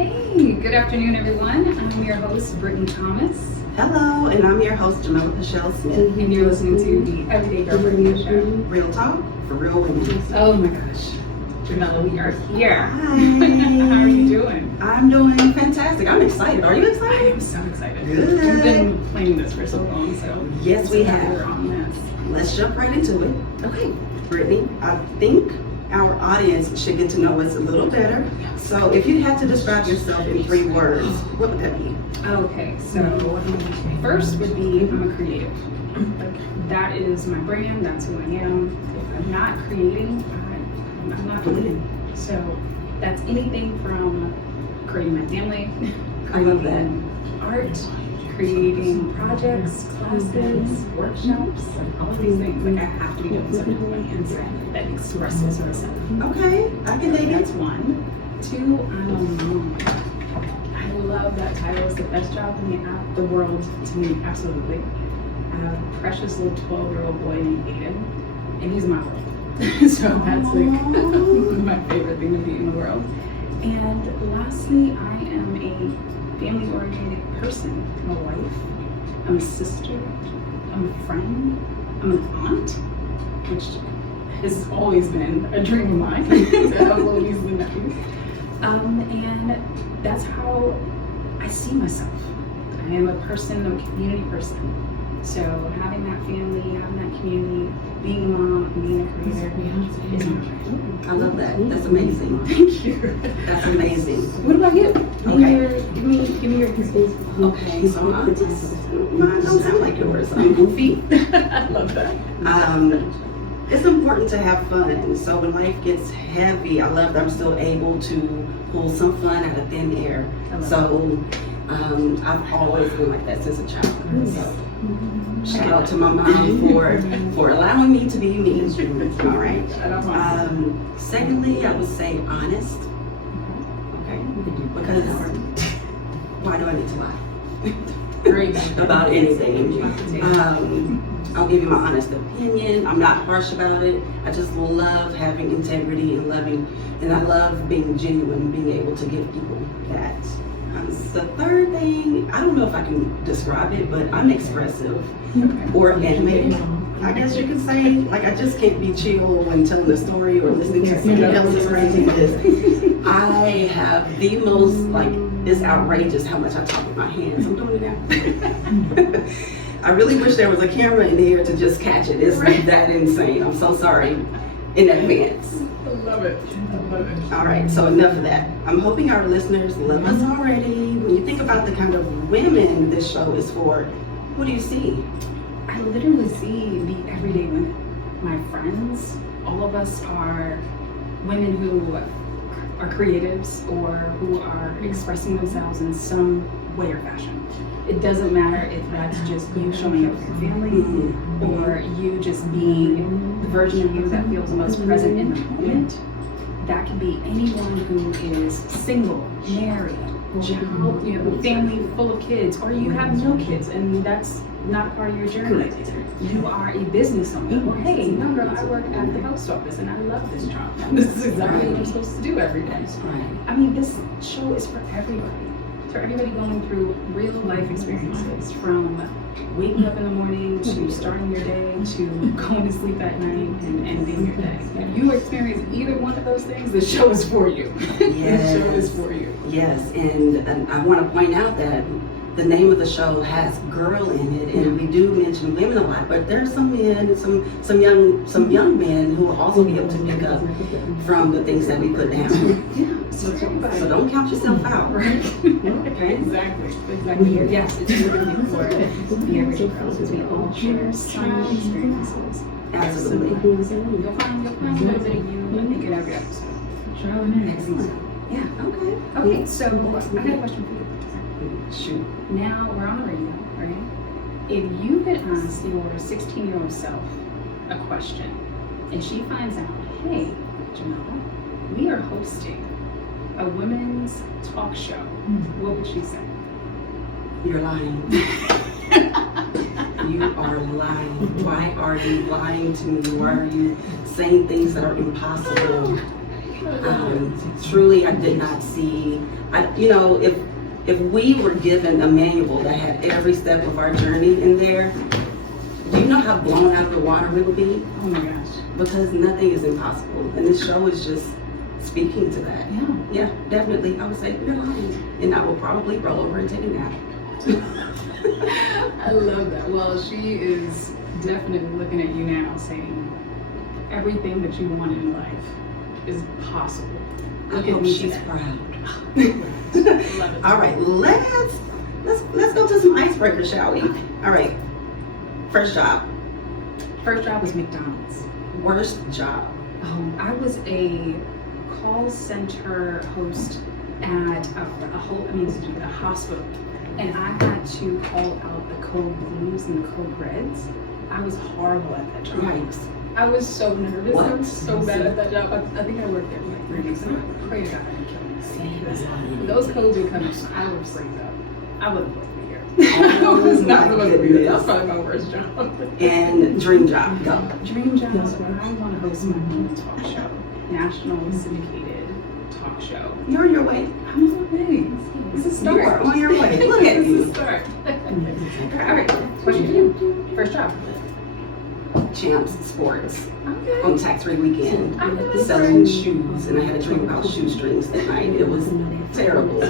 Hey, good afternoon, everyone. I'm your host, Brittany Thomas. Hello, and I'm your host, Jamiliah Smith. And you're listening to the Everyday Girl Radio Show. Real talk for real women. Oh my gosh. Jamila, we are here. Hi. How are you doing? I'm doing fantastic. I'm excited. Are you I excited? am so excited. Good. We've been planning this for so long, so. Yes, we have. We're on this. Let's jump right into it. Okay. Brittany, I think our audience should get to know us a little better. So if you had to describe yourself in 3 words, what would that be? Okay, so first would be I'm a creative. Like, that is my brand, that's who I am. If I'm not creating, I'm not living. So that's anything from creating my family, I love that. creating art, creating projects, classes, workshops, like all of these things. Like I have to be doing something with my hands that expresses myself. Okay, I can dig That's it. 1. 2, I love that title. It's the best job in the world to me, absolutely. I have a precious little 12-year-old boy named Aiden, and he's my world. So that's like my favorite thing to be in the world. And lastly, I am a family-oriented person. I'm a wife, I'm a sister, I'm a friend, I'm an aunt, which has always been a dream of mine. To have little nieces and nephews. And that's how I see myself. I am a person, I'm a community person. So having that family, having that community, being a mom, being a creator is my dream. I love that. That's amazing. Thank you. That's amazing. What about you? Okay. Give me your experience. Okay, so mine don't sound like yours. I'm goofy. I love that. It's important to have fun. So when life gets heavy, I love that I'm still able to pull some fun out of thin air. So I've always been like that since a child. So shout out to my mom for allowing me to be me. All right. Secondly, I would say honest. Okay. Because why do I need to lie? About anything. I'll give you my honest opinion. I'm not harsh about it. I just love having integrity and I love being genuine, being able to give people that. The third thing, I don't know if I can describe it, but I'm expressive or animated. I guess you could say, like I just can't be chill when telling a story or listening to somebody else's crazy because I have the most, like, it's outrageous how much I talk with my hands. I'm doing it now. I really wish there was a camera in here to just catch it. It's that insane. I'm so sorry in advance. I love it. I love it. All right, so enough of that. I'm hoping our listeners love us already. When you think about the kind of women this show is for, what do you see? I literally see the everyday women. My friends, all of us are women who are creatives or who are expressing themselves in some way or fashion. It doesn't matter if that's just you showing up for your family or you just being the version of you that feels the most present in the moment. That can be anyone who is single, married, child, family full of kids, or you have no kids and that's not part of your journey. You are a business owner. Or hey, no girl, I work at the post office and I love this job. This is exactly what I'm supposed to do every day. I mean, this show is for everybody. For everybody going through real life experiences, from waking up in the morning to starting your day to going to sleep at night and ending your day. If you experience either one of those things, the show is for you. Yes. The show is for you. Yes, and I want to point out that the name of the show has girl in it, and we do mention women a lot, but there's some men, some young men who will also be able to pick up from the things that we put down. So don't count yourself out. Right. Okay. Exactly. Yes, it's really for the everyday girls because we all share some experiences. Absolutely. You'll find a little bit of you, I think, in every episode. Excellent. Yeah. Okay. So I got a question for you. Shoot. Now we're on the radio, right? If you could ask your 16-year-old self a question, and she finds out, hey, Jamila, we are hosting a women's talk show, what would she say? You're lying. You are lying. Why are you lying to me? Why are you saying things that are impossible? Truly, I did not see, if we were given a manual that had every step of our journey in there, do you know how blown out of the water we would be? Oh my gosh. Because nothing is impossible. And this show is just speaking to that. Yeah. Yeah, definitely. I would say, you're lying. And I will probably roll over and take a nap. I love that. Well, she is definitely looking at you now saying everything that you want in life is possible. I hope she's proud. Love it. All right, let's go to some icebreakers, shall we? All right. First job. First job was McDonald's. Worst job. I was a call center host at a hospital, and I had to call out the code blues and the code reds. I was horrible at that job. Right. I was so nervous. What? I was so bad at that job. I think I worked there for like 3 weeks, and I pray to God I didn't kill me. Those codes would come, I would have freaked out. I wouldn't put me here. I was not supposed to be there. That was probably my worst job. And dream job. Go. Dream job. I want to host my own talk show, national syndicated talk show. You're on your way. I'm on my way. It's a start. You're on your way. Look at you. It's a start. All right. Question for you. First job. Champs Sports Okay. on tax-free weekend, Okay. selling shoes, and I had a dream about shoestrings that night. It was terrible.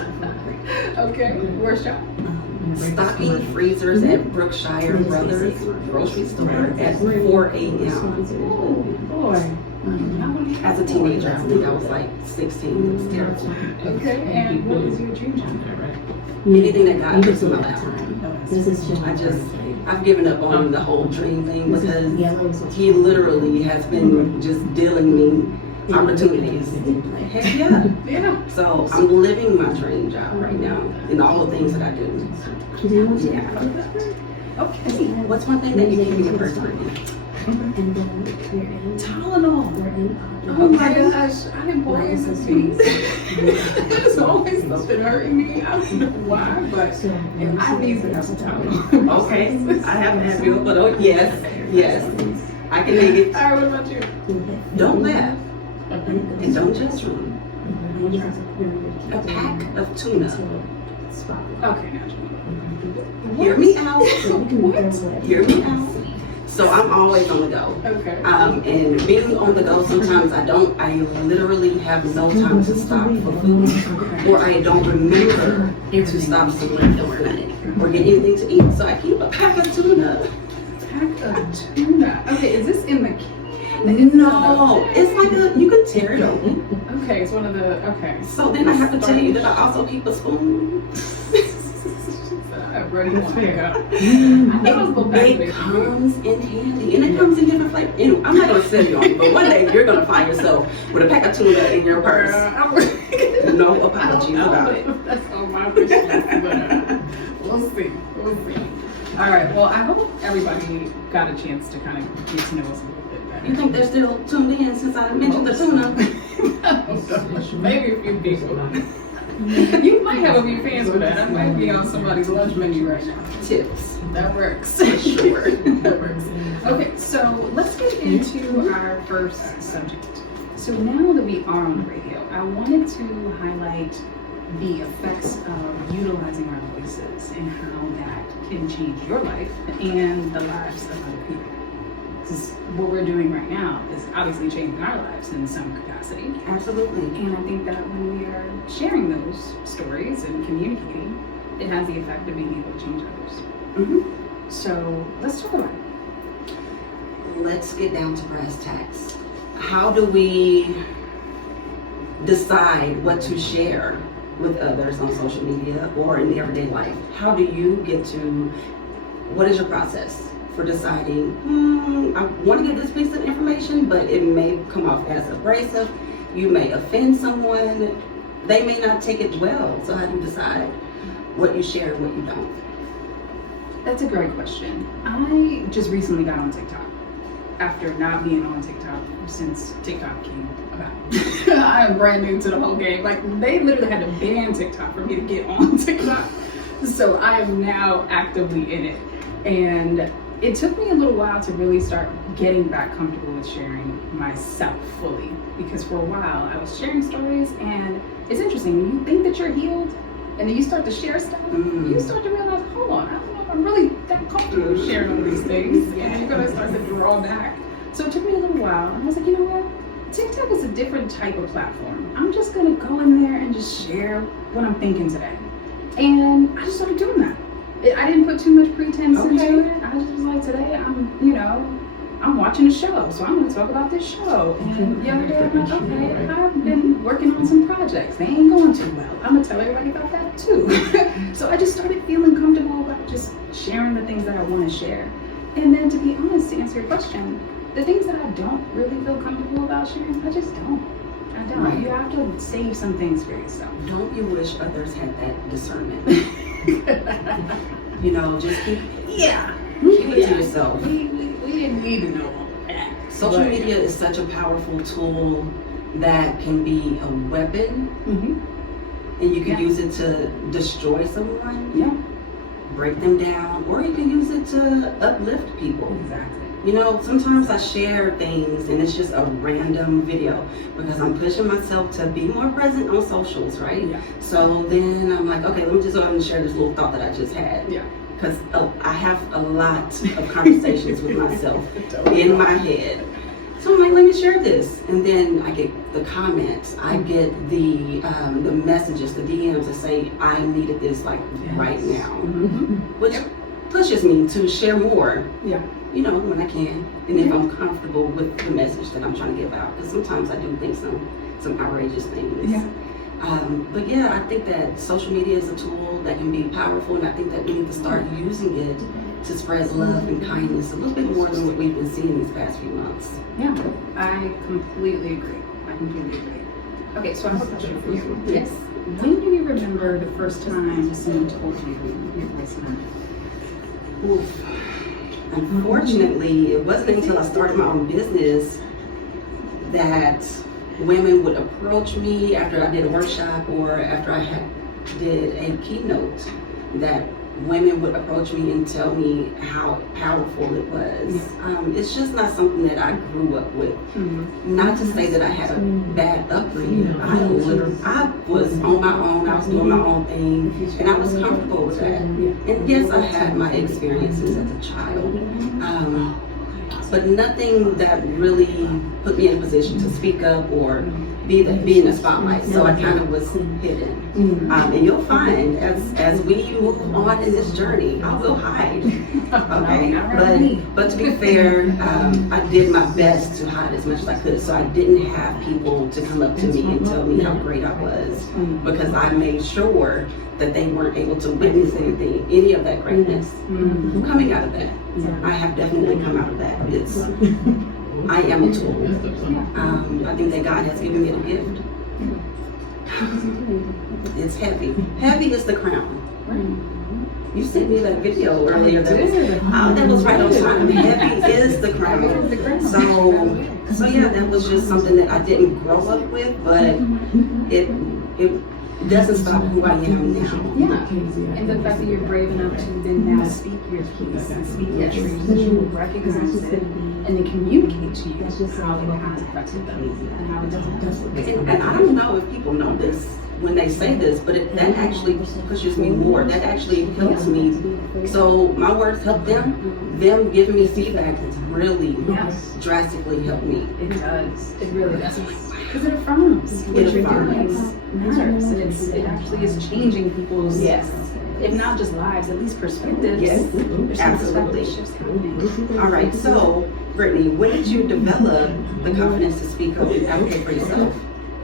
Okay. Worst job. Stocking freezers at Brookshire Brothers grocery store at 4 a.m. Oh boy. As a teenager, I think I was like 16. It was terrible. Okay. And what was your dream job? Anything that God puts in my lap. I've given up on the whole dream thing because He literally has been just dealing me opportunities. Heck yeah. Yeah. So I'm living my dream job right now in all the things that I do. Yeah. Okay. What's one thing that you can do first birthday? Tylenol. Oh my gosh, I am always in peace. There's always something hurting me. I don't know why, but I need to have some Tylenol. Okay, I haven't had you, but oh yes, I can make it. All right, what about you? Don't laugh and don't just run. A pack of tuna. Okay, now Hear me out. What? Hear me out. So I'm always on the go. Okay. And being on the go, sometimes I literally have no time to stop for food, or I don't remember to stop somewhere or get anything to eat. So I keep a pack of tuna. Pack of tuna. Okay, is this in the can? No, it's like you can tear it open. Okay, it's one of the, okay. So then I have to tell you that I also keep a spoon. I'm ready to go. It comes in handy, and it comes in different flavors. Anyway, I'm not going to sell you on it, but one day you're going to find yourself with a pack of tuna in your purse. No apologies about it. That's on my wish list, but we'll see. All right, well, I hope everybody got a chance to kind of get to know us a little bit better. You think they're still tuned in since I mentioned the tuna? Maybe a few people. You might have a few fans for that. I might be on somebody's lunch menu right now. Tips. That works. Sure. That works. Okay, so let's get into our first subject. So now that we are on the radio, I wanted to highlight the effects of utilizing our voices and how that can change your life and the lives of other people. Because what we're doing right now is obviously changing our lives in some capacity. Absolutely. And I think that when we are sharing those stories and communicating, it has the effect of being able to change others. Mm-hmm. So let's talk about it. Let's get down to brass tacks. How do we decide what to share with others on social media or in everyday life? How do you get to, what is your process for deciding, I want to give this piece of information, but it may come off as abrasive. You may offend someone. They may not take it well. So how do you decide what you share and what you don't? That's a great question. I just recently got on TikTok after not being on TikTok since TikTok came about. I am brand new to the whole game. Like, they literally had to ban TikTok for me to get on TikTok. So I am now actively in it. And it took me a little while to really start getting back comfortable with sharing myself fully, because for a while I was sharing stories, and it's interesting when you think that you're healed and then you start to share stuff, you start to realize, hold on, I don't know if I'm really that comfortable sharing all these things, and you're gonna start to draw back. So it took me a little while, and I was like, you know what? TikTok is a different type of platform. I'm just gonna go in there and just share what I'm thinking today. And I just started doing that. I didn't put too much pretense into it. I just was like, today I'm watching a show, so I'm gonna talk about this show. And the other day I'm like, okay, I've been working on some projects. They ain't going too well. I'm gonna tell everybody about that too. So I just started feeling comfortable about just sharing the things that I wanna share. And then to be honest, to answer your question, the things that I don't really feel comfortable about sharing, I just don't. I don't. Right. You have to save some things for yourself. Don't you wish others had that discernment? Just keep it to yourself. We didn't need to know all of that. Social media is such a powerful tool that can be a weapon, and you can use it to destroy someone, break them down, or you can use it to uplift people. Exactly. Sometimes I share things and it's just a random video because I'm pushing myself to be more present on socials, right? Yeah. So then I'm like, okay, let me just go ahead and share this little thought that I just had. Yeah. Because I have a lot of conversations with myself in my head. So I'm like, let me share this. And then I get the comments, I get the messages, the DMs that say, I needed this right now. Which pushes me to share more. Yeah. When I can, and if I'm comfortable with the message that I'm trying to give out, because sometimes I do think some outrageous things. Yeah. But yeah, I think that social media is a tool that can be powerful, and I think that we need to start using it to spread love and kindness a little bit more than what we've been seeing these past few months. Yeah, I completely agree. Okay, so I have a question for you. Yes. When do you remember the first time someone told you your voice mattered? Oof. Unfortunately, it wasn't until I started my own business that women would approach me after I did a workshop or after I did a keynote, that women would approach me and tell me how powerful it was. It's just not something that I grew up with. Not to say that I had a bad upbringing. I was on my own, I was doing my own thing, and I was comfortable with that. And yes, I had my experiences as a child, but nothing that really put me in a position to speak up or be in the spotlight. So I kind of was hidden. And you'll find as we move on in this journey, I will hide. Okay, but to be fair, I did my best to hide as much as I could. So I didn't have people to come up to me and tell me how great I was, because I made sure that they weren't able to witness any of that greatness. Coming out of that, I have definitely come out of that. I am a tool. I think that God has given me the gift. It's heavy. Heavy is the crown. You sent me that video earlier. That was right on time. Heavy is the crown. So yeah, that was just something that I didn't grow up with, but it doesn't stop who I am now. Yeah, and the fact that you're brave enough to then now speak your piece and speak your truth, that you will recognize it and then communicate to you how it has affected them and how it doesn't. And I don't know if people know this when they say this, but that actually pushes me more. That actually helps me. So my words help them. Them giving me feedback really drastically helped me. It does. It really does. Because it affirms what you're doing matters, and it actually is changing people's, if not just lives, at least perspectives. Yes, There's absolutely. some shifts happening. All right, so Brittany, when did you develop the confidence to speak up and advocate for yourself?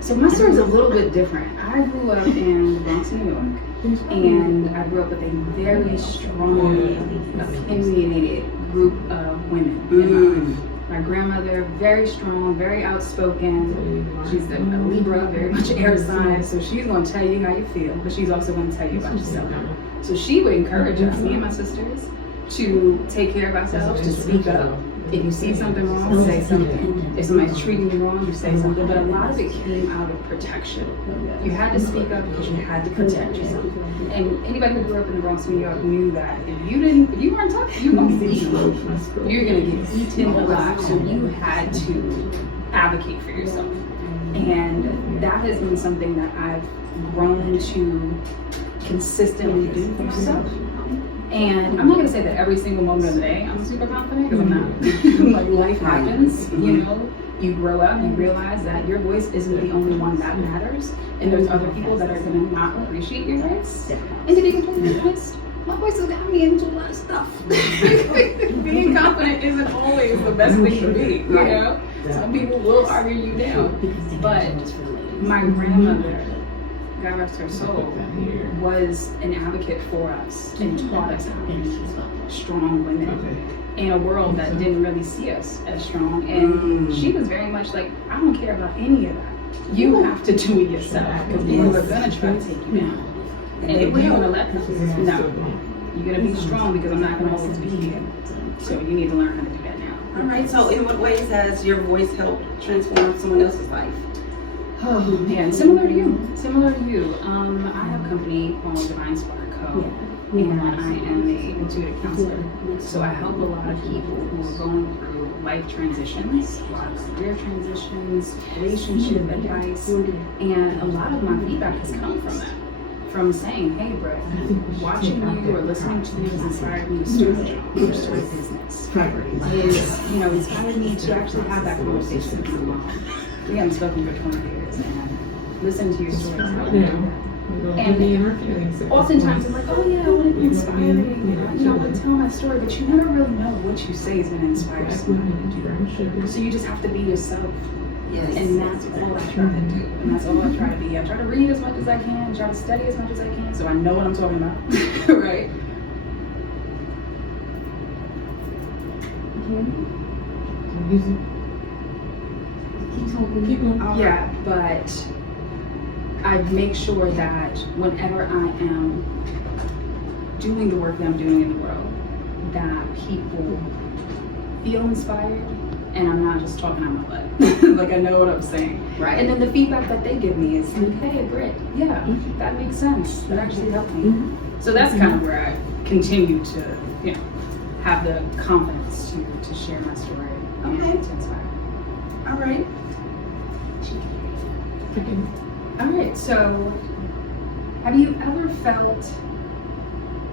So my story is a little bit different. I grew up in the Bronx, New York, and I grew up with a very strong, opinionated group of women in my life. My grandmother, very strong, very outspoken. She's a Libra, very much air sign, so she's going to tell you how you feel, but she's also going to tell you about yourself. So she would encourage us, me and my sisters, to take care of ourselves, to speak up, If you see something wrong, say something. If somebody's treating you wrong, you say something. But a lot of it came out of protection. You had to speak up because you had to protect yourself. And anybody who grew up in the Bronx, New York, knew that if you weren't tough, you're gonna get eaten. You're gonna get eaten alive. So you had to advocate for yourself. And that has been something that I've grown to consistently do for myself. And I'm not gonna say that every single moment of the day I'm super confident, because I'm not. Like, life happens, you know. You grow up, you realize that your voice isn't the only one that matters, and there's other people that are gonna not appreciate your voice. And to be completely honest, my voice has got me into a lot of stuff. Being confident isn't always the best thing to be, you know. Some people will argue you down, but my grandmother, God rest her soul, was an advocate for us and taught us how to be strong women in a world that didn't really see us as strong. And she was very much like, I don't care about any of that. You have to do it yourself, because people are gonna try to take you down. And if you're gonna let them, no, you're gonna be strong, because I'm not gonna always be here. So you need to learn how to do that now. All right, so in what ways has your voice helped transform someone else's life? Oh man, similar to you. I have a company called Divine Spark Co. And I am a intuitive counselor. So I help a lot of people who are going through life transitions, a lot of career transitions, relationship advice, and a lot of my feedback has come from that. From saying, hey Brett, watching you or listening to you has inspired me to start a job or start a business. It's inspired me to actually have that conversation with my mom. We haven't spoken for 20 years, and listening to your stories helped me. And oftentimes it's like, oh yeah, I want to be inspiring, I want to tell my story, but you never really know what you say is going to inspire someone. So you just have to be yourself. Yes. And that's all I try to do, and that's all I try to be. I try to read as much as I can, try to study as much as I can, so I know what I'm talking about, right? Keep going. Yeah, but I make sure that whenever I am doing the work that I'm doing in the world, that people feel inspired, and I'm not just talking out my butt. Like, I know what I'm saying. Right. And then the feedback that they give me is, hey, Britt, yeah, that makes sense. That actually helped me. So that's kind of where I continue to, have the confidence to share my story and to inspire. All right. All right, so have you ever felt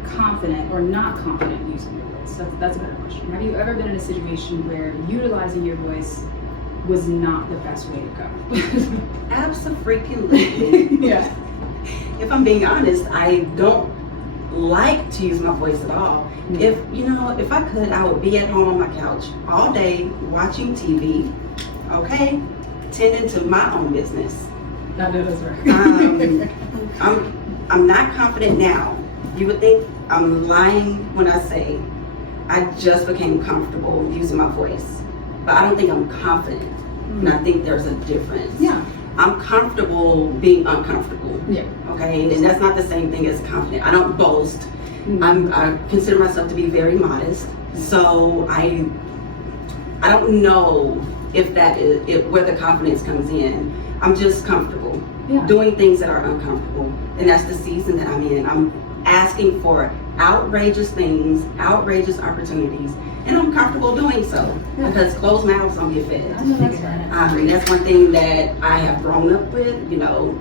confident or not confident using your voice? That's a better question. Have you ever been in a situation where utilizing your voice was not the best way to go? Absolutely. Yeah. If I'm being honest, I don't like to use my voice at all. If I could, I would be at home on my couch all day watching TV, tending to my own business. I know that's right. I'm not confident now. You would think I'm lying when I say I just became comfortable using my voice, but I don't think I'm confident, and I think there's a difference. Yeah. I'm comfortable being uncomfortable. Yeah. Okay, and that's not the same thing as confident. I don't boast. I consider myself to be very modest, so I don't know if that is where the confidence comes in. I'm just comfortable doing things that are uncomfortable, and that's the season that I'm in. I'm asking for outrageous things, outrageous opportunities, and I'm comfortable doing so because closed mouths don't get fed. I know that's right. And that's one thing that I have grown up with.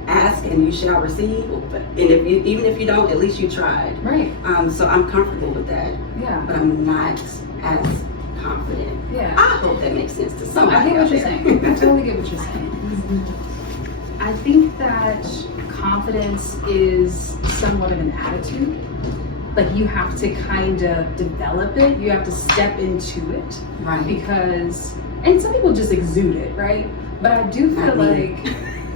Ask and you shall receive. And even if you don't, at least you tried. Right. So I'm comfortable with that. Yeah. But I'm not as confident. Yeah. I hope that makes sense to somebody. I get what you're saying. I totally get what you're saying. I think that confidence is somewhat of an attitude. Like, you have to kind of develop it. You have to step into it. Right. And some people just exude it, right? But I do feel like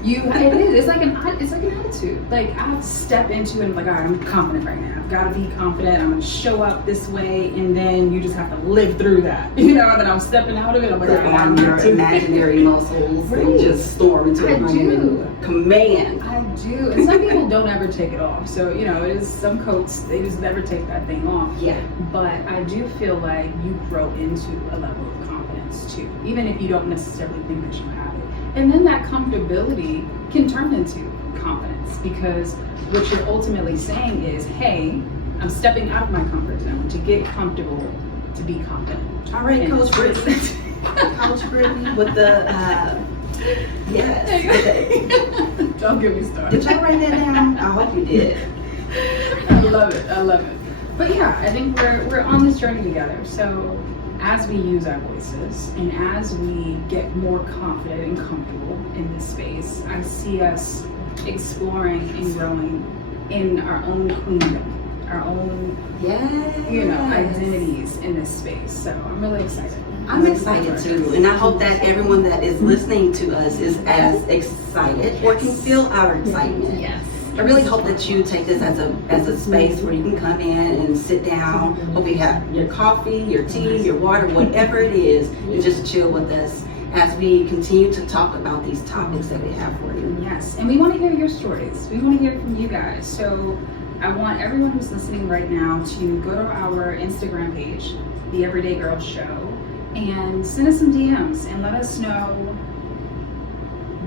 It is. It's like an attitude. Like I have to step into it and like, all right, I'm confident right now. I've got to be confident. I'm gonna show up this way, and then you just have to live through that. And then I'm stepping out of it. I'm like, on your imaginary muscles and just storm into a room and command. I do. And some people don't ever take it off. So it is some coats, they just never take that thing off. Yeah. But I do feel like you grow into a level of confidence too, even if you don't necessarily think that you have it. And then that comfortability can turn into confidence, because what you're ultimately saying is, hey, I'm stepping out of my comfort zone to get comfortable, to be confident. All right, Coach Brittany. Coach Brittany with the, yes. Don't get me started. Did y'all write that down? I hope you did. I love it. But yeah, I think we're on this journey together. So as we use our voices and as we get more confident and comfortable in this space, I see us exploring and growing in our own queendom, our own, identities in this space. So I'm really excited. I'm excited too, and I hope that everyone that is listening to us is as excited or can feel our excitement. Yes. I really hope that you take this as a space where you can come in and sit down. Hope you have your coffee, your tea, your water, whatever it is, and just chill with us as we continue to talk about these topics that we have for you. Yes, and we want to hear your stories. We want to hear from you guys. So I want everyone who's listening right now to go to our Instagram page, The Everyday Girl Show, and send us some DMs and let us know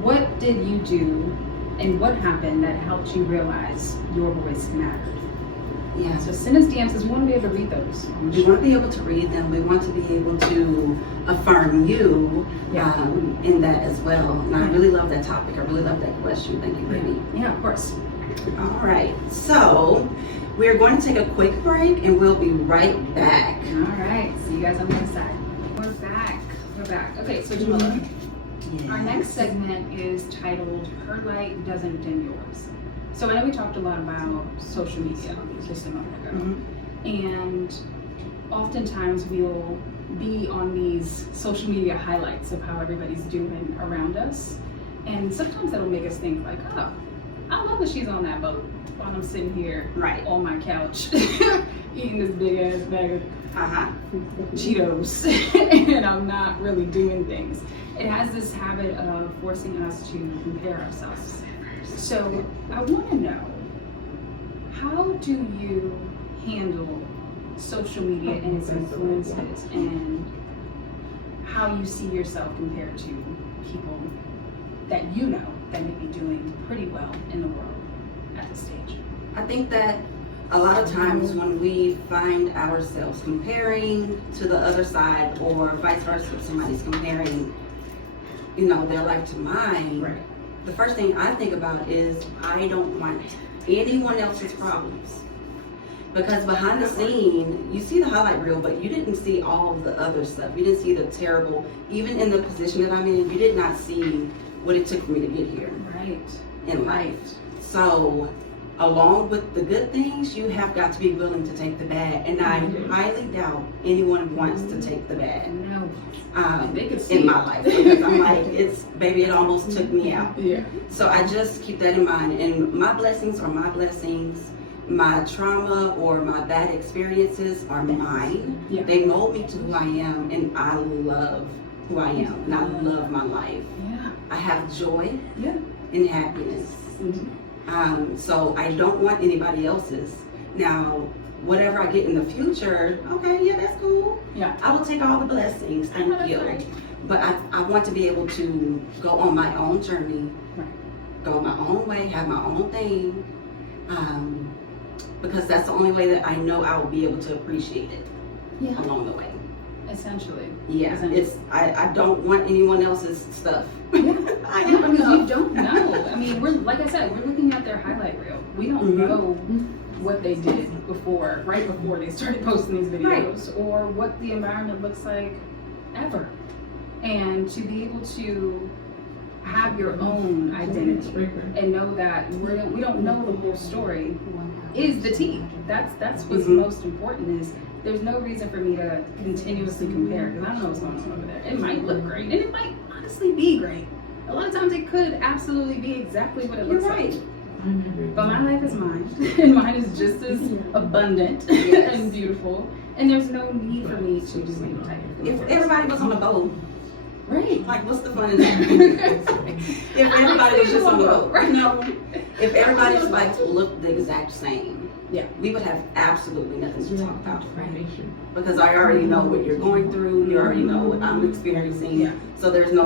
what did you do and what happened that helped you realize your voice mattered. Yeah. So send us DMs because we want to be able to read those. We want to be able to read them. We want to be able to affirm you in that as well. And I really love that topic. I really love that question. Thank you, Brittany. Yeah, of course. All right. So we're going to take a quick break and we'll be right back. All right. See you guys on the other side. We're back. Okay, so Jamiliah. Our next segment is titled Her Light Doesn't Dim Yours. So I know we talked a lot about social media just a moment ago. And oftentimes we'll be on these social media highlights of how everybody's doing around us. And sometimes that'll make us think like, oh, I love that she's on that boat while I'm sitting here on my couch eating this big ass bag of Cheetos and I'm not really doing things. It has this habit of forcing us to compare ourselves. So I want to know, how do you handle social media and its influences and how you see yourself compared to people that you know that may be doing pretty well in the world at this stage? I think that a lot of times when we find ourselves comparing to the other side or vice versa, if somebody's comparing, their life to mine, the first thing I think about is I don't want anyone else's problems. Because behind the scene, you see the highlight reel, but you didn't see all of the other stuff. You didn't see the terrible, even in the position that I'm in, you did not see what it took for me to get here in life. So along with the good things, you have got to be willing to take the bad. And I highly doubt anyone wants to take the bad in my life. Because I'm like, it almost took me out. Yeah. So I just keep that in mind. And my blessings are my blessings. My trauma or my bad experiences are mine. Yeah. They mold me to who I am, and I love who I am, and I love my life. Yeah. I have joy and happiness. So I don't want anybody else's. Now, whatever I get in the future, okay, yeah, that's cool. Yeah. I will take all the blessings, thank you. Right. But I want to be able to go on my own journey, go my own way, have my own thing, because that's the only way that I know I will be able to appreciate it along the way. Essentially. Yeah, I don't want anyone else's stuff. I mean, you don't know. I mean, we're looking at their highlight reel. We don't know what they did right before they started posting these videos, or what the environment looks like ever. And to be able to have your own identity and know that we don't know the whole story is the tea. That's what's most important. Is there's no reason for me to continuously compare, because I don't know what's going on over there. It might look great, and it might honestly be great. A lot of times it could absolutely be exactly what it looks like. But my life is mine, and mine is just as abundant and beautiful. And there's no need for me to do any type of thing. If everybody was on a boat, Right. like what's the fun in that? If everybody was just on a boat, right? No. If everybody's life looked the exact same, Yeah. we would have absolutely nothing to talk about. Because I already know what you're going through. You already know what I'm experiencing. Yeah. So there's no,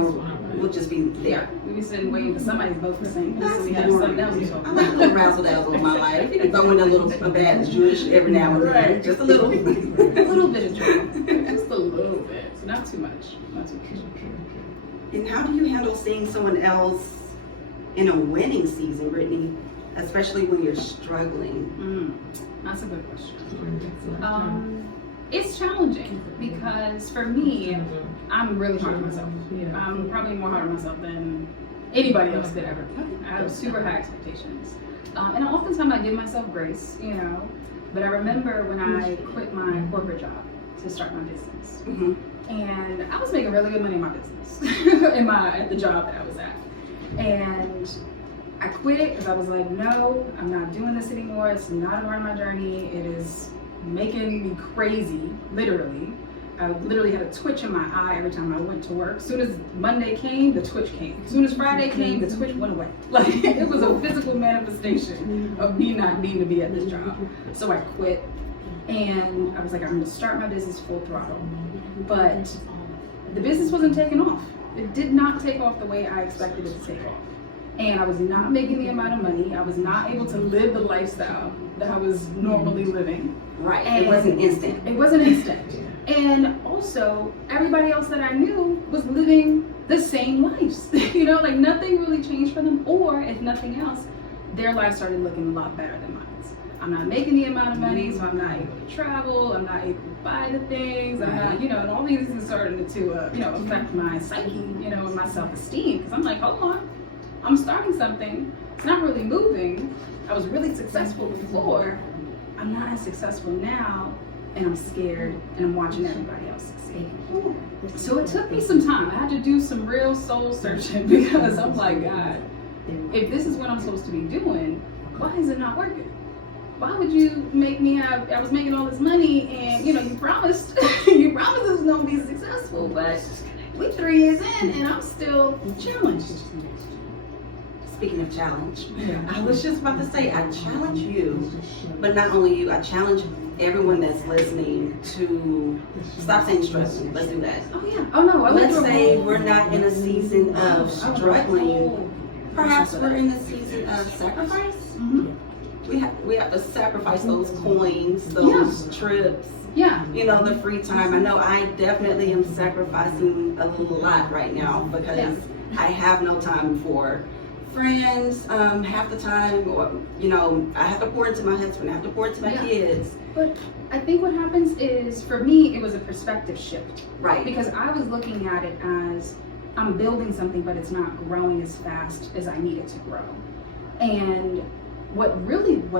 we'll just be there. We be sitting waiting for somebody's boat to sing. That's So we have boring. something else to talk I like a little razzle dazzle in my life. Throw in a little bad Jewish every now and then. Right. Just a little. A little bit of joy. Just a little bit. Not too much. Not too much. And how do you handle seeing someone else in a winning season, Brittany? Especially when you're struggling. That's a good question. It's challenging because for me, I'm really hard on myself. I'm probably more hard on myself than anybody else could ever. I have super high expectations. And oftentimes I give myself grace, you know. But I remember when I quit my corporate job to start my business. And I was making really good money in my business, at the job that I was at. And I quit it because I was like, no, I'm not doing this anymore. It's not a part of my journey. It is making me crazy, literally. I literally had a twitch in my eye every time I went to work. As soon as Monday came, the twitch came. As soon as Friday came, the twitch went away. Like, it was a physical manifestation of me not needing to be at this job. So I quit. And I was like, I'm gonna start my business full throttle. But the business wasn't taking off. It did not take off the way I expected it to take off. And I was not making the amount of money. I was not able to live the lifestyle that I was normally living. Right, And it wasn't instant. It wasn't instant. And also, everybody else that I knew was living the same lives. You know, like nothing really changed for them. Or if nothing else, their lives started looking a lot better than mine. I'm not making the amount of money, so I'm not able to travel. I'm not able to buy the things. I'm not, you know, and all these things started to, you know, affect my psyche, you know, and my self-esteem. Because I'm like, hold on, I'm starting something. It's not really moving. I was really successful before. I'm not as successful now, and I'm scared, and I'm watching everybody else succeed. So it took me some time. I had to do some real soul searching because I'm like, God, if this is what I'm supposed to be doing, why is it not working? Why would you make me have, I was making all this money and, you know, you promised it was going to be successful, but we're 3 years in and I'm still challenged. Speaking of challenge, I was just about to say, I challenge you, but not only you, I challenge everyone that's listening to stop saying struggling. Let's do that. Oh yeah. Oh no. Let's say we're not in a season of struggling. Perhaps we're in a season of sacrifice. We have to sacrifice those coins, those trips. Yeah. You know, the free time. I know I definitely am sacrificing a lot right now because I have no time for friends half the time, or, you know, I have to pour into my husband, I have to pour into my kids. But I think what happens is, for me, it was a perspective shift. Right. Because I was looking at it as, I'm building something, but it's not growing as fast as I need it to grow. And what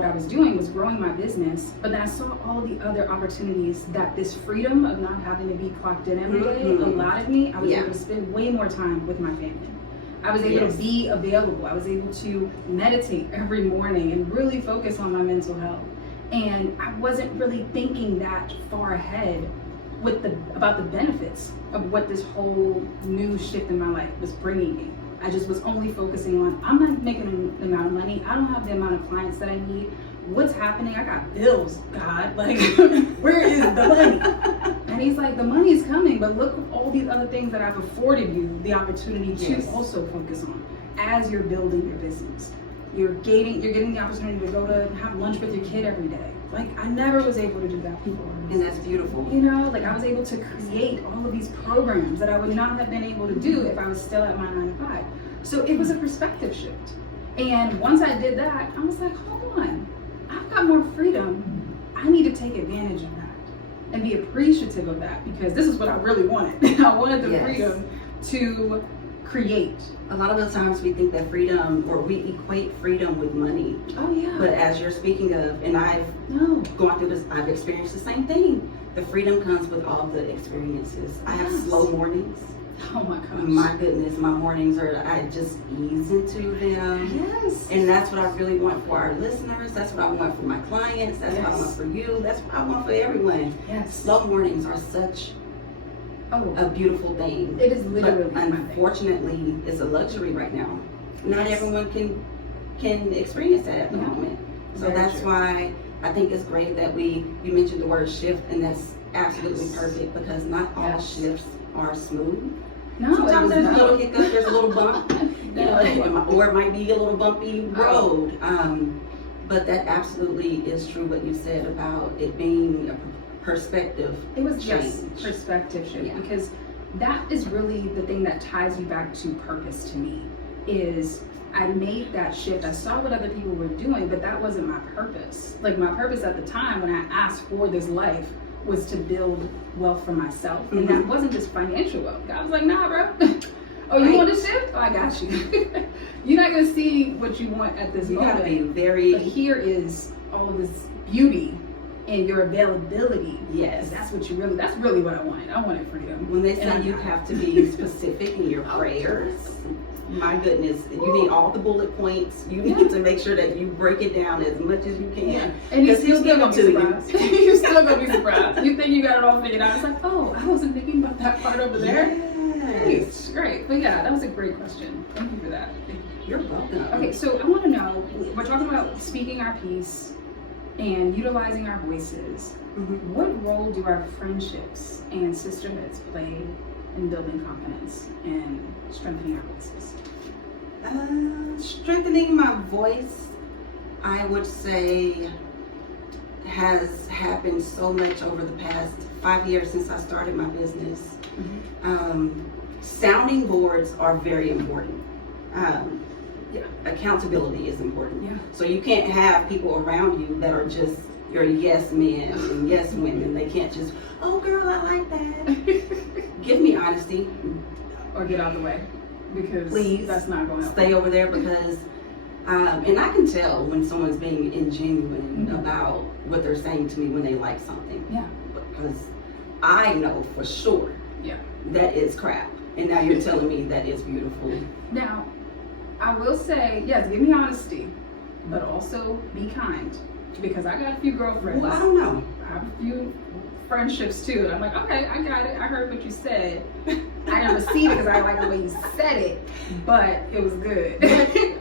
I was doing was growing my business, but then I saw all the other opportunities that this freedom of not having to be clocked in every day allotted me. I was able to spend way more time with my family. I was able to be available. I was able to meditate every morning and really focus on my mental health. And I wasn't really thinking that far ahead about the benefits of what this whole new shift in my life was bringing me. I just was only focusing on, I'm not making the amount of money. I don't have the amount of clients that I need. What's happening? I got bills, God. Like, where is the money? And he's like, the money is coming, but look at all these other things that I've afforded you the opportunity to also focus on as you're building your business. You're getting the opportunity to go to have lunch with your kid every day. Like, I never was able to do that before. And that's beautiful. You know, like I was able to create all of these programs that I would not have been able to do if I was still at my 9 to 5. So it was a perspective shift. And once I did that, I was like, hold on, I've got more freedom. I need to take advantage of that and be appreciative of that, because this is what I really wanted. I wanted the freedom to create. A lot of the times we think that freedom, or we equate freedom with money. Oh yeah. But as you're speaking of, and I've gone through this, I've experienced the same thing. The freedom comes with all the experiences. I have slow mornings. Oh my gosh. My goodness, my mornings I just ease into them. Yes. And that's what I really want for our listeners. That's what I want for my clients. That's what I want for you. That's what I want for everyone. Yes. Slow mornings are such a beautiful thing. It is literally. But unfortunately, it's a luxury right now. Not everyone can experience that at the moment. So that's why I think it's great that you mentioned the word shift, and that's absolutely perfect, because not all shifts are smooth. No, sometimes there's a little hiccup, there's a little bump, or it might be a little bumpy road. But that absolutely is true what you said about it being a perspective. It was change. just perspective shift, because that is really the thing that ties you back to purpose to me. Is I made that shift. I saw what other people were doing, but that wasn't my purpose. Like, my purpose at the time when I asked for this life was to build wealth for myself. And that wasn't just financial wealth. God was like, nah, bro. Oh, you want to shift? Oh, I got you. You're not going to see what you want at this moment. Gotta be very... But here is all of this beauty and your availability. Yes. That's really what I wanted. I wanted freedom. When they say you have to be specific in your prayers, my goodness, you need all the bullet points. You need to make sure that you break it down as much as you can. Yeah. And you're still gonna be surprised. You're still gonna be surprised. You think you got it all figured out. It's like, oh, I wasn't thinking about that part over there. Yes. Great. But yeah, that was a great question. Thank you for that. You're welcome. Okay, so I want to know, we're talking about speaking our piece and utilizing our voices. What role do our friendships and sisterhoods play in building confidence and strengthening our voices? Strengthening my voice, I would say, has happened so much over the past 5 years since I started my business. Sounding boards are very important. Accountability is important. So you can't have people around you that are just your yes men and yes women. They can't just, oh girl, I like that. Give me honesty. Or get out of the way, because please, that's not going to stay over there, because and I can tell when someone's being ingenuine about what they're saying to me when they like something. Because I know for sure that is crap. And now you're telling me that it's beautiful. Now, I will say, yes, give me honesty, but also be kind. Because I got a few girlfriends. Well, I don't know. I have a few friendships too. I'm like, okay, I got it. I heard what you said. I didn't receive it because I like the way you said it, but it was good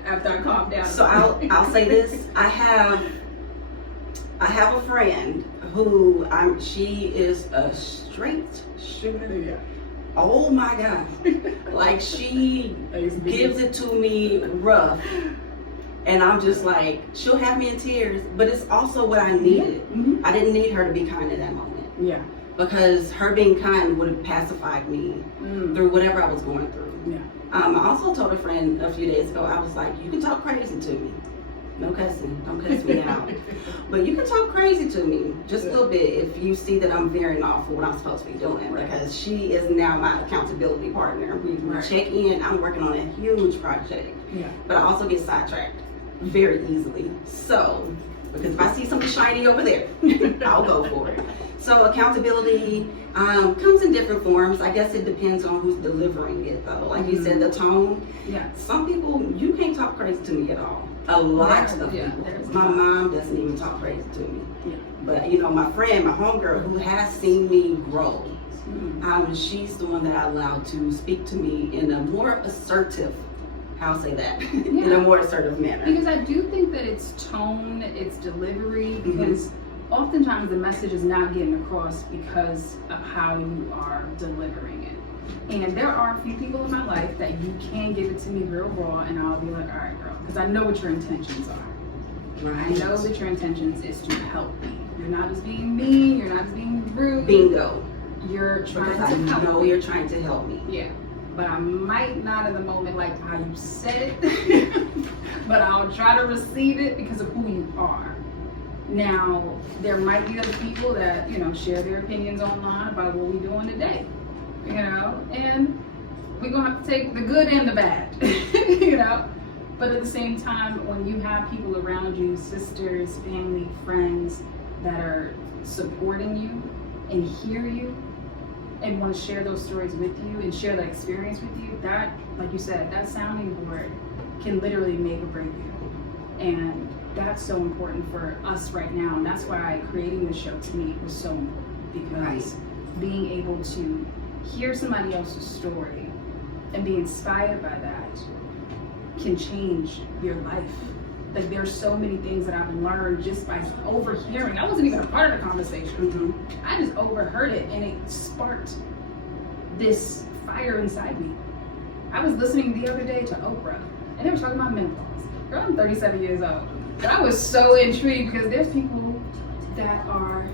after I calmed down. So I'll say this. I have a friend who she is a straight shooter. Oh my God. Like, she gives it to me rough. And I'm just like, she'll have me in tears, but it's also what I needed. I didn't need her to be kind in that moment. Because her being kind would have pacified me through whatever I was going through. I also told a friend a few days ago, I was like, you can talk crazy to me. No cussing, don't cuss me out. But you can talk crazy to me just a little bit if you see that I'm veering off for what I'm supposed to be doing. Because she is now my accountability partner. We check in. I'm working on a huge project. But I also get sidetracked very easily. So, because if I see something shiny over there, I'll go for it. So accountability comes in different forms. I guess it depends on who's delivering it, though. Like you said, the tone. Some people, you can't talk crazy to me at all. A lot of people. My mom doesn't even talk crazy to me. But my friend, my homegirl, who has seen me grow, she's the one that I allow to speak to me in a more assertive, I'll say that, in a more assertive manner. Because I do think that it's tone, it's delivery, because oftentimes the message is not getting across because of how you are delivering it. And there are a few people in my life that you can give it to me real raw, and I'll be like, all right, girl, because I know what your intentions are. I know that your intentions is to help me. You're not just being mean, you're not just being rude. Bingo. You're trying to help me. I know you're trying to help me. But I might not in the moment like how you said it, but I'll try to receive it because of who you are. Now, there might be other people that, share their opinions online about what we're doing today, and we're going to have to take the good and the bad, But at the same time, when you have people around you, sisters, family, friends, that are supporting you and hear you, and want to share those stories with you and share that experience with you, that, like you said, that sounding board can literally make or break you. And that's so important for us right now. And that's why creating the show to me was so important, because being able to hear somebody else's story and be inspired by that can change your life. Like, there's so many things that I've learned just by overhearing. I wasn't even a part of the conversation. I just overheard it, and it sparked this fire inside me. I was listening the other day to Oprah, and they were talking about menopause. Girl, I'm 37 years old. But I was so intrigued because there's people that are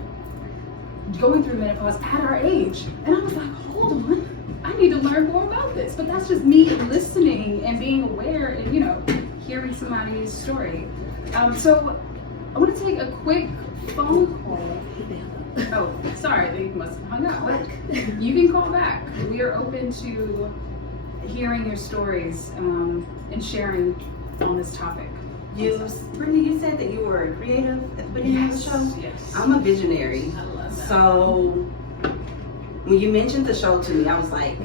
going through menopause at our age. And I was like, hold on, I need to learn more about this. But that's just me listening and being aware and, you know, hearing somebody's story. So I want to take a quick phone call. Oh, sorry, they must have hung up. You can call back. We are open to hearing your stories and sharing on this topic. Brittany, you said that you were a creative at the beginning of the show? Yes. I'm a visionary. I love that. So when you mentioned the show to me, I was like,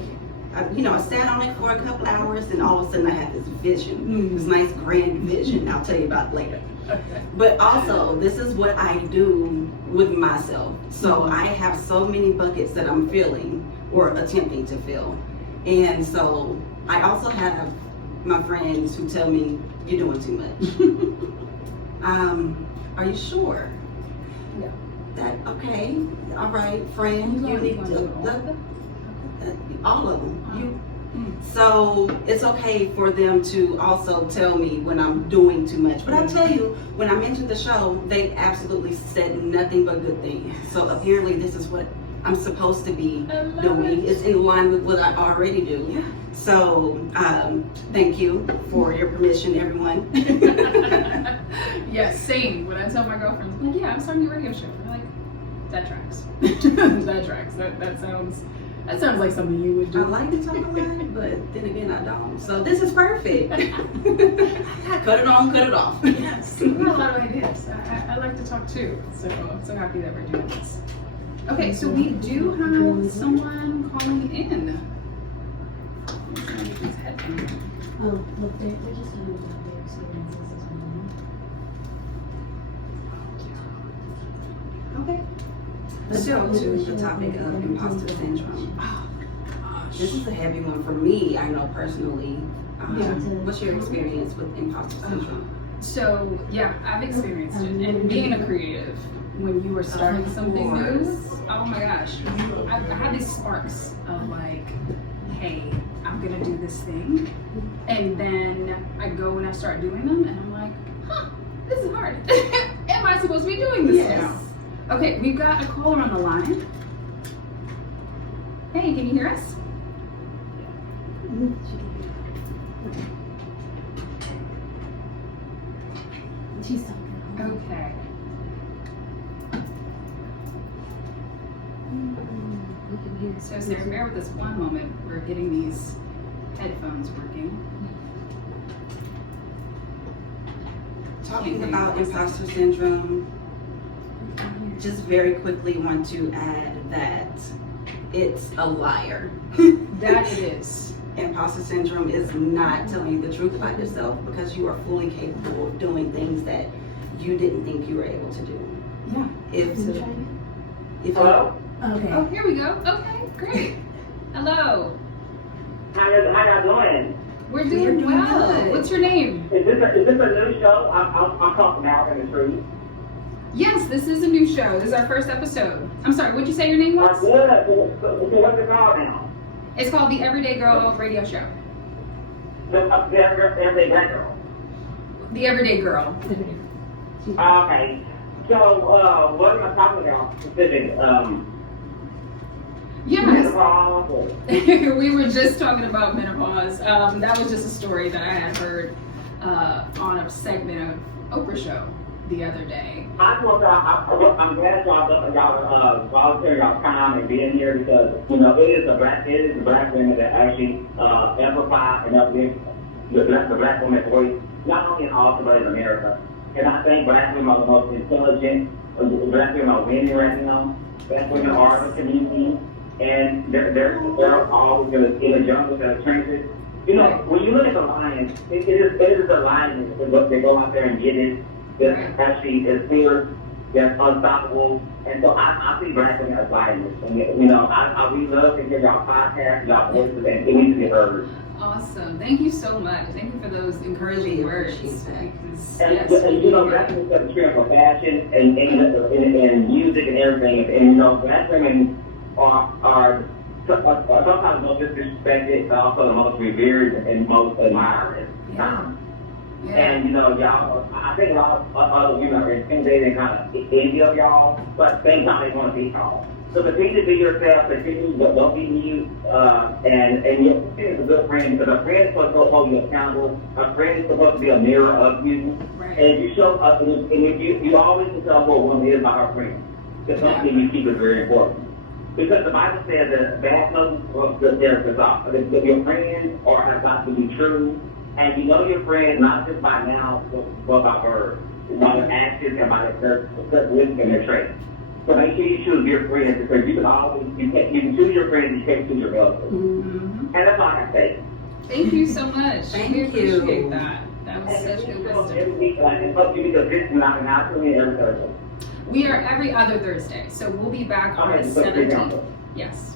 I sat on it for a couple hours, and all of a sudden I had this vision, this nice grand vision. I'll tell you about it later. But also, this is what I do with myself. So I have so many buckets that I'm filling or attempting to fill. And so I also have my friends who tell me, you're doing too much. Are you sure? Yeah. That, okay, all right, friend, you need to, all of them. So it's okay for them to also tell me when I'm doing too much. But I tell you, when I mentioned the show, they absolutely said nothing but good things. So apparently this is what I'm supposed to be doing. It's in line with what I already do. Yeah. So thank you for your permission, everyone. Yeah, same. When I tell my girlfriends, I'm like, yeah, I'm starting a radio show. They're like, that tracks. That tracks. That sounds like something you would do. I like to talk a lot, but then again, I don't. So this is perfect. Cut it on, cut it off. Yes, I got a lot of ideas. I like to talk too. So I'm so happy that we're doing this. Okay, so we do have someone calling in. Oh, look, they're just talking about their experiences as well. Okay. Let's go to the topic of imposter syndrome. Oh, gosh. This is a heavy one for me, I know personally. What's your experience with imposter syndrome? So, yeah, I've experienced it. And being a creative, when you are starting something new, oh my gosh, I had these sparks of like, hey, I'm gonna do this thing. And then I go and I start doing them, and I'm like, huh, this is hard. Am I supposed to be doing this now? Okay, we've got a caller on the line. Hey, can you hear us? She's talking. Okay. We can hear. So Sarah, bear with us one moment. We're getting these headphones working. Talking about imposter syndrome, just very quickly want to add that it's a liar. That it is. Imposter syndrome is not telling you the truth about yourself, because you are fully capable of doing things that you didn't think you were able to do. Yeah. If Hello? Okay. Oh, here we go. Okay, great. Hello. How y'all doing? We're doing well. good. What's your name? Is this a new show? I'm talking out in the street. Yes, this is a new show. This is our first episode. I'm sorry, what'd you say your name was? Good. So what's it called now? It's called the Everyday Girl Radio Show. The Everyday Black Girl. The Everyday Girl. Okay. So what am I talking about? Specific? Yes. Menopause or- We were just talking about menopause. That was just a story that I had heard on a segment of Oprah Show the other day. I'm glad y'all are volunteering y'all time and being here, because it is the black women that actually amplify and uplift the black woman's voice, not only in Austin but in America. And I think black women are the most intelligent. Black women are winning right now. Black women are the community. and they're always in the jungle, in the trenches. You know, when you look at the Lions, it is the Lions that they go out there and get it. That actually is fierce, that's unstoppable. And so I see black women as Lions. And, you know, we love to hear y'all podcasts, y'all voices, and it needs to be heard. Awesome. Thank you so much. Thank you for those encouraging words. Because, and you know, black women have a experience for fashion and music and everything. And you know, black women are sometimes most disrespected, but also the most revered and most admired. Yeah. And you know, y'all, I think a lot of other women are intimidated and kind of envy of y'all, but at the same time they want to be y'all. So continue to be yourself, continue to don't be mute, and your friend is a good friend, because a friend is supposed to hold you accountable. A friend is supposed to be a mirror of you. Right. And if you show up, and if you always can tell what one is by her friend. Because something you keep is very important. Because the Bible says that bad notes are good characters off. If your friends have got to be true, and you know your friends not just by now, but by birth, by their actions and by their wisdom and their traits. So make sure you choose your friends, because you can choose your friends, you can't choose your relatives. Mm-hmm. And that's all I can say. Thank you so much. Thank we you. appreciate that. That was such good wisdom. Every week, it's supposed to be the fifth and not every Thursday. We are every other Thursday, so we'll be back on the 17th. Yes.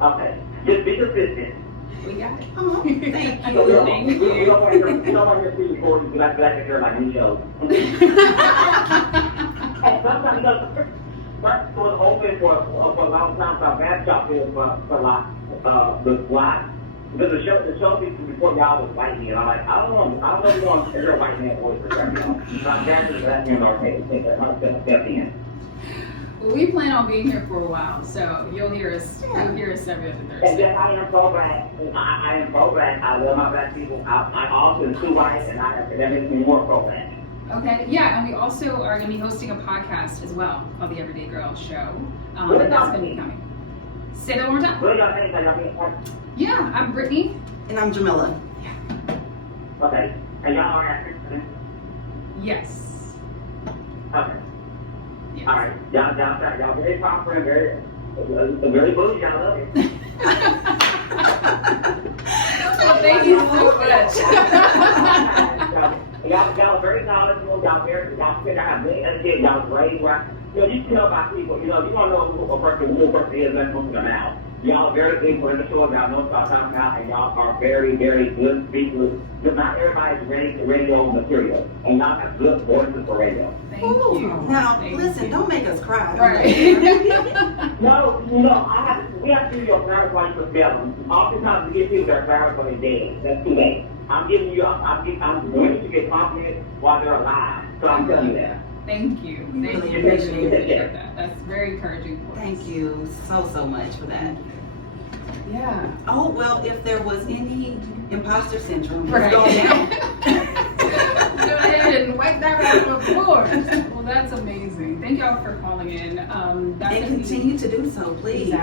Okay. Just be consistent. We got it. Oh, thank you. Thank You don't want to hear pre-recorded, but I feel like they're like new shows. And sometimes, you know, first was open for a long time, so our backdrop is for a lot, the lot. Because the show before y'all was white men. I'm like, I don't know if you want to hear a white man voice for some y'all. So I'm dancing for that in our case. I think that's how it's step in. Well, we plan on being here for a while, so you'll hear us every other And Thursday. then I am so black. I am so black. I love my black people. I'm also too white, and that makes me more pro black. Okay, yeah, and we also are going to be hosting a podcast as well called The Everyday Girl Show. And that's going to be coming. Say that one more time. What are y'all saying? Yeah, I'm Brittany. And I'm Jamiliah. Okay. And y'all are African? Yes. Okay. Yes. All right. Y'all very proper and very bougie. I love it. Well, thank you so much. Y'all very knowledgeable. Y'all have many educated. Y'all brave, right? You know, you can tell by people. You know, you don't know who a person is. Let's move them out. Y'all very influential. Y'all know what y'all talking about, and y'all are very, very good speakers. Because not everybody's ready for radio material, and y'all have good voices for radio. Thank Ooh, you. now, Thank listen, you. don't make us cry. Right. No, we have to do your flowers while you're together. Oftentimes we give people their flowers when they're dead. That's too late. I'm willing to get compliments while they're alive. So I'm telling you that. Thank you. Thank really you. appreciate Appreciate that. That's very encouraging for us. Thank you so much for that. Yeah. Oh, well, if there was any imposter syndrome, Right. it's going down. Go ahead and wipe that right off the floor. Well, that's amazing. Thank y'all for calling in. That's And gonna be- continue to do so, please.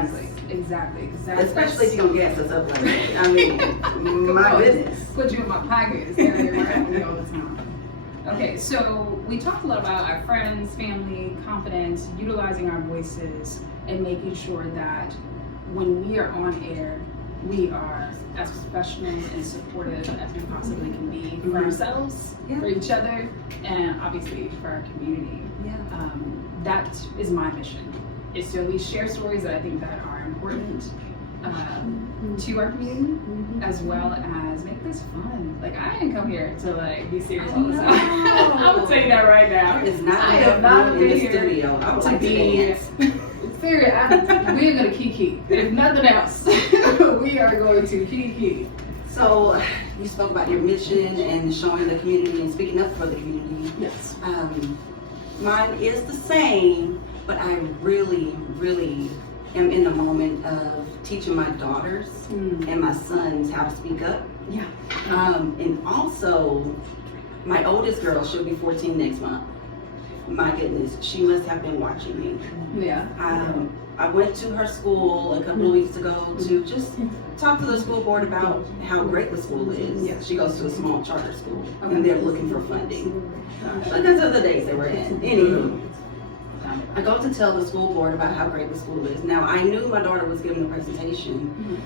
Exactly. Especially if you're going to gas us up like that. I mean, my goodness. Put you in my pocket. It's gonna be around me all the time. Okay, so we talked a lot about our friends, family, confidence, utilizing our voices, and making sure that when we are on air, we are as professional and supportive as we possibly can be for ourselves, for each other, and obviously for our community. Yeah. That is my mission, is to at least share stories that I think that are important to our community, as well as make this fun. Like, I didn't come here to like be serious all the time. I'm saying that right now. It's not I am not in the here studio. I would to like to be dance. serious. We're gonna kiki. If nothing else, we are going to kiki. So, you spoke about your mission and showing the community and speaking up for the community. Yes. Mine is the same, but I really am in the moment of teaching my daughters and my sons how to speak up. Yeah. And also, my oldest girl, she'll be 14 next month. My goodness, she must have been watching me. Yeah. I went to her school a couple of weeks ago to just talk to the school board about how great the school is. Yeah. She goes to a small charter school, and they're looking for funding. But those are the days they were in. Anywho, Tell me I about go to tell the school board about how great the school is. Now, I knew my daughter was giving a presentation,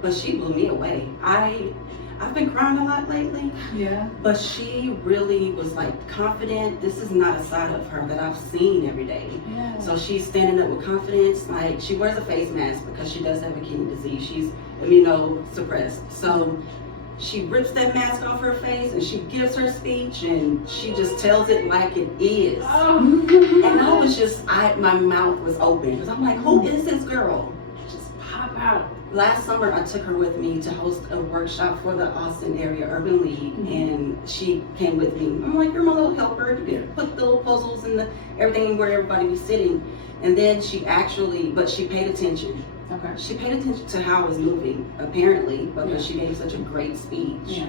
but she blew me away. I've been crying a lot lately, it. Yeah. but she really was like confident. This is not a side of her that I've seen every day. Yeah. So she's standing up with confidence. Like, she wears a face mask because she does have a kidney disease. She's immunosuppressed. So she rips that mask off her face and she gives her speech and she just tells it like it is. Oh. And I was just, my mouth was open because I'm like, who is this girl? Just pop out. Last summer, I took her with me to host a workshop for the Austin Area Urban League, and she came with me. I'm like, you're my little helper. You can put the little puzzles and everything where everybody was sitting. And then she paid attention. Okay. She paid attention to how I was moving, apparently, because she gave such a great speech. Yeah.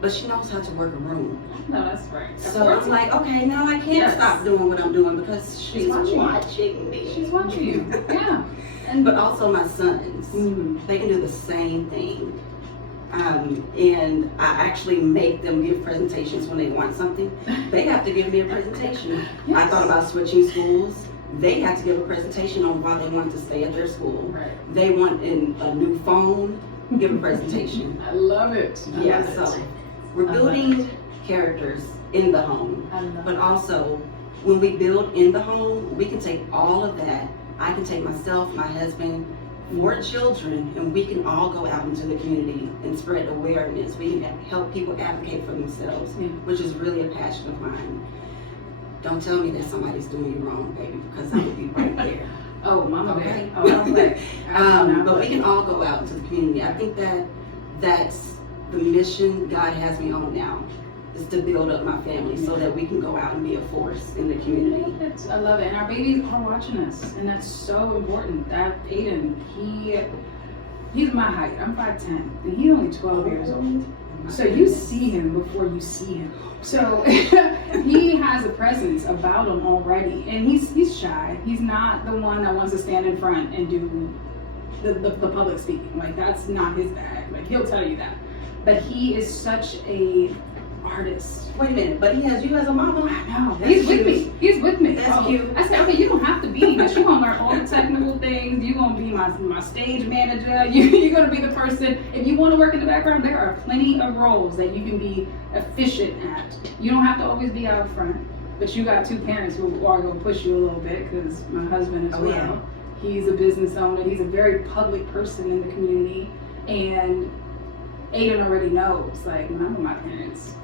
But she knows how to work a room. No, that's right. So I'm like, okay, now I can't stop doing what I'm doing because she's watching me. She's watching you. Yeah. But also my sons, they can do the same thing. And I actually make them give presentations when they want something. They have to give me a presentation. Yes. I thought about switching schools. They have to give a presentation on why they want to stay at their school. Right. They want a new phone, give a presentation. I love it. I Yeah, love so it. we're building characters in the home. I love But it. also, when we build in the home, we can take all of that. I can take myself, my husband, 4 children, and we can all go out into the community and spread awareness. We can help people advocate for themselves, which is really a passion of mine. Don't tell me that somebody's doing you wrong, baby, because I would be right there. Oh, Mama Okay. Bear. Oh, I don't play. But we can all go out into the community. I think that's the mission God has me on now, is to build up my family so that we can go out and be a force in the community. I love it. And our babies are watching us. And that's so important. That Aiden, he's my height. I'm 5'10", and he's only 12 years old. So you see him before you see him. So he has a presence about him already. And he's shy. He's not the one that wants to stand in front and do the public speaking. Like, that's not his bag. Like, he'll tell you that. But he is such a artist. Wait a minute, but he has you as a mama? I know. That's He's with cute. me. He's with me. That's cute. I said, okay, you don't have to be this. You're gonna learn all the technical things. You're gonna be my stage manager. You're gonna be the person. If you want to work in the background, there are plenty of roles that you can be efficient at. You don't have to always be out front. But you got 2 parents who are gonna push you a little bit, because my husband as well. Yeah. He's a business owner. He's a very public person in the community, and Aiden already knows. Like, when I'm with my parents,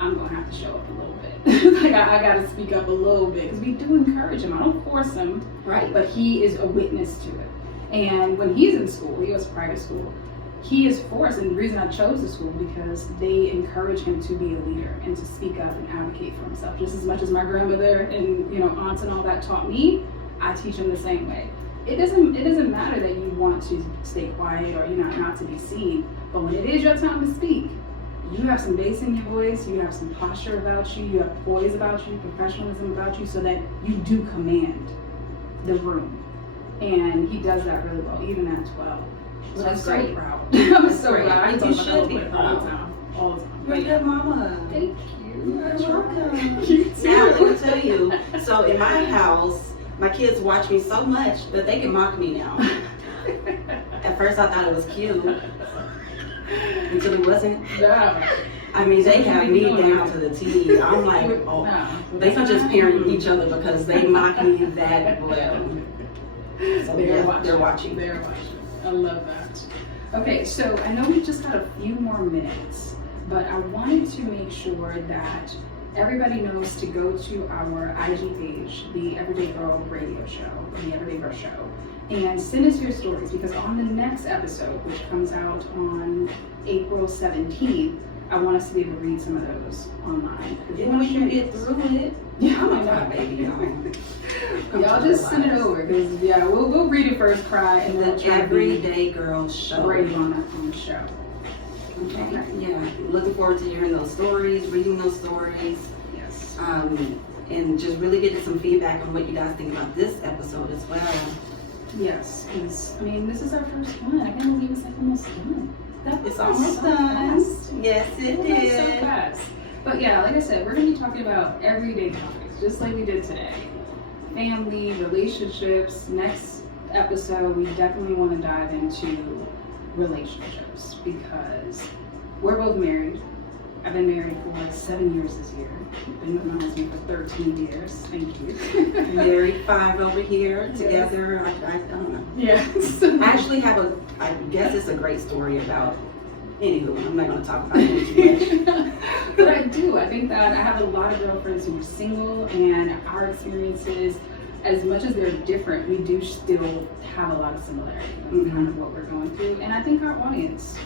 I'm gonna have to show up a little bit. Like, I gotta speak up a little bit, because we do encourage him. I don't force him, Right. but he is a witness to it. And when he's in school, he goes to private school, he is forced. And the reason I chose the school, because they encourage him to be a leader and to speak up and advocate for himself. Just as much as my grandmother and aunts and all that taught me, I teach him the same way. It doesn't matter that you want to stay quiet or not to be seen, but when it is your time to speak, you have some bass in your voice, you have some posture about you, you have poise about you, professionalism about you, so that you do command the room. And he does that really well, even at 12. So That's I'm great. so proud. I'm That's so great. proud. I And talk you about should be that all the proud. time. All the time. You're a good mama. Thank you. You're welcome. You too. Now, let me tell you, so in my house, my kids watch me so much that they can mock me now. At first I thought it was cute, until it wasn't. No. I mean, they have me down to the T. I'm like, oh, No. they can just parent each other because they mock me that well. So They're they're watching. They're watching. I love that. Okay, so I know we've just got a few more minutes, but I wanted to make sure that everybody knows to go to our IG page, the Everyday Girl Radio Show, or the Everyday Girl Show, and send us your stories, because on the next episode, which comes out on April 17th, I want us to be able to read some of those online. Then when you get through it, Yeah, I'm I a know. baby, y'all. Y'all just send it over, because we'll read it first, cry, and then we'll The try to be Everyday Girl Show. ready on the show. Okay. Yeah. Looking forward to hearing those stories, reading those stories, Yes. and just really getting some feedback on what you guys think about this episode as well. Yes, because this is our first one. I can't believe it's like almost done. That It's was almost so done. fast. Yes, it It went so did. fast. But yeah, like I said, we're going to be talking about everyday topics, just like we did today. family, relationships. Next episode, we definitely want to dive into relationships because we're both married. I've been married for 7 years this year. Been with my husband for 13 years. Thank you. Married 5 over here together. I don't know. Yes. I actually have I guess it's a great story about, anywho, I'm not going to talk about it too much. But I do. I think that I have a lot of girlfriends who are single, and our experiences, as much as they're different, we do still have a lot of similarity in kind of what we're going through. And I think our audience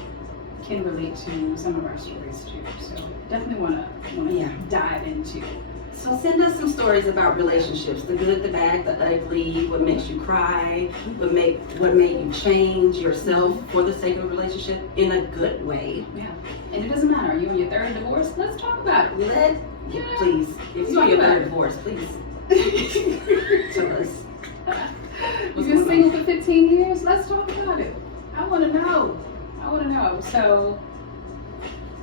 can relate to some of our stories too. So definitely want to dive into. So send us some stories about relationships, the good, the bad, the ugly, what makes you cry, what made you change yourself for the sake of a relationship in a good way. Yeah. And it doesn't matter. Are you on your 3rd divorce? Let's talk about it. Please, if you're on your 3rd divorce, please tell us. You've been single for 15 years? Let's talk about it. I want to know. So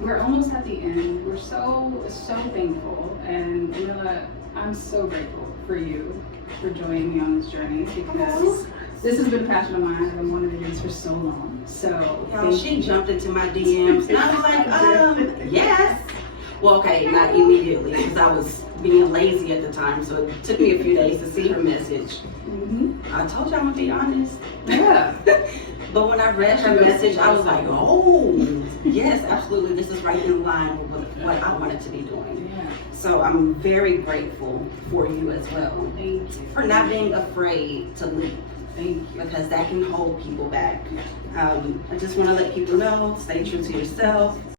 we're almost at the end. We're so thankful, and I'm so grateful for you for joining me on this journey because this has been a passion of mine. I've been wanting to do this for so long. So she jumped into my DMs, and I was like, yes. Well, okay, not immediately because I was being lazy at the time, so it took me a few days to see her message. I told you I'm gonna be honest. Yeah. But when I read her message, I was like, oh, yes, absolutely. This is right in line with what I wanted to be doing. Yeah. So I'm very grateful for you as well. Thank you. For not being afraid to leap. Thank you. Because that can hold people back. I just want to let people know, stay true to yourself.